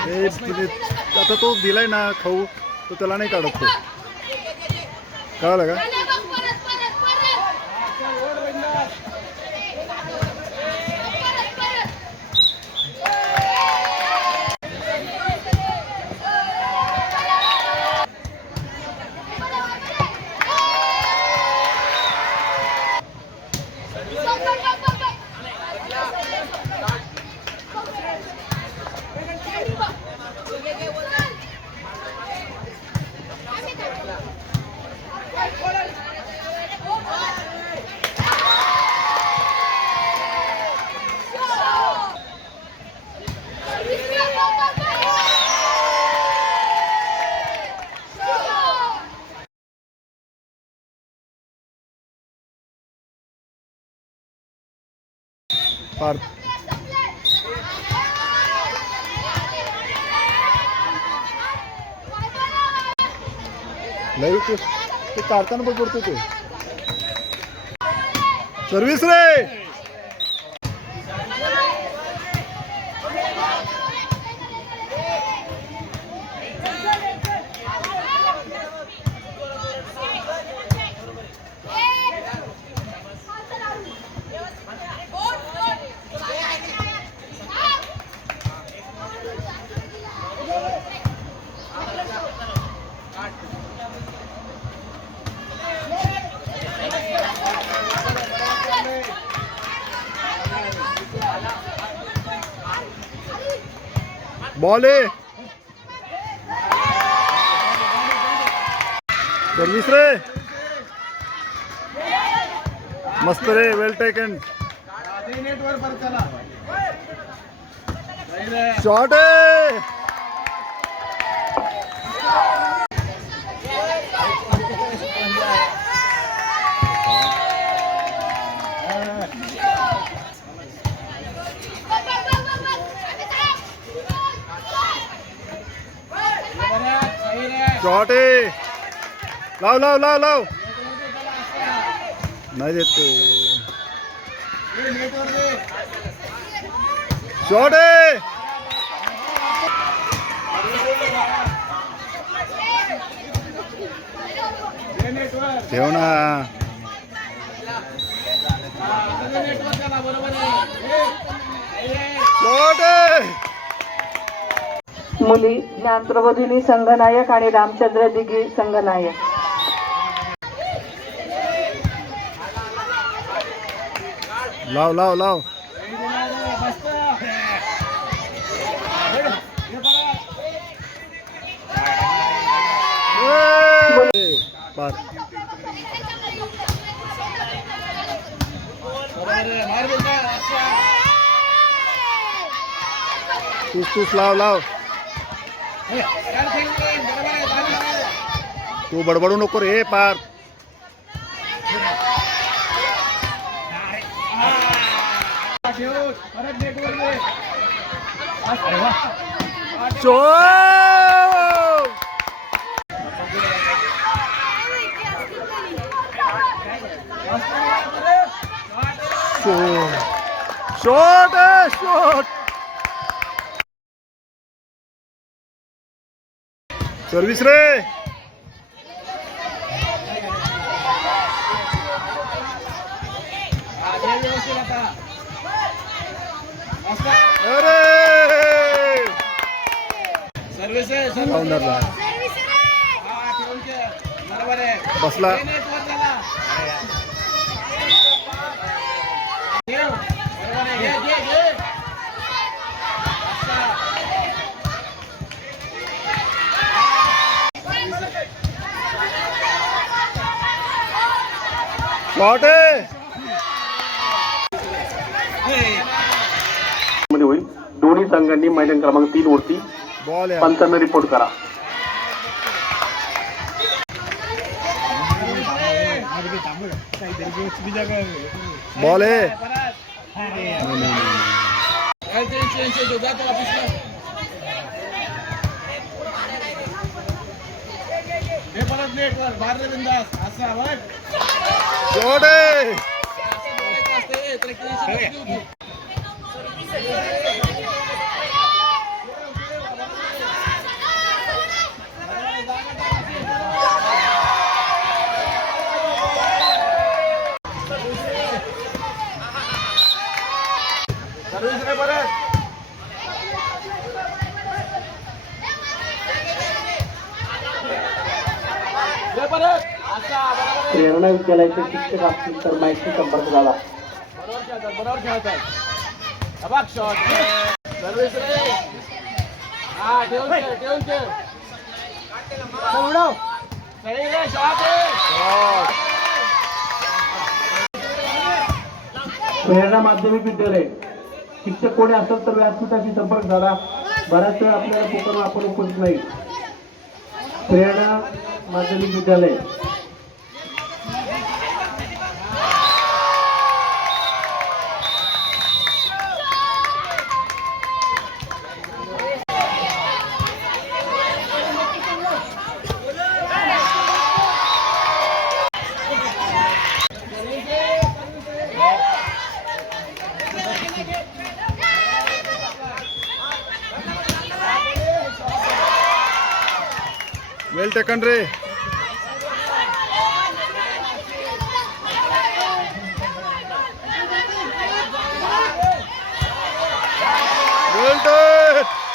आता तो दिलाय ना खाऊ तो त्याला नाही काढत तो कळलं का. पार लय ते काढताना पण पडतो ते सर्विस रे. बॉल आहे सर्विस रे मस्त रे वेल टेकन शॉट आहे. शॉट आहे लाव लाव लाव लाव नाही देते शॉट आहे. ठेव ना शॉट आहे. मुली ज्ञान प्रबोधिनी संघनायक आणि रामचंद्र दिघी संघनायक. लाव लाव लाव पार तूच लाव लाव तू बडबडू नको रे पार. शॉट शॉट सर्विस रे. अरे बसला शॉट मध्ये होईल. दोन्ही संघांनी मैदान क्रमांक 3 वरती बॉल पंचांना रिपोर्ट करा. बॉल आहे शॉट आहे. प्रेरणा विद्यालयाचे शिक्षक असतील तर माहिती संपर्क झाला. प्रेरणा माध्यमिक विद्यालय शिक्षक कोणी असेल तर व्यासपीठाशी संपर्क झाला. बऱ्याच वेळा आपल्याला कोकण वापर उपयोजित नाही. प्रेरणा माध्यमिक विद्यालय वेल टेकन रे. वेल टेकन.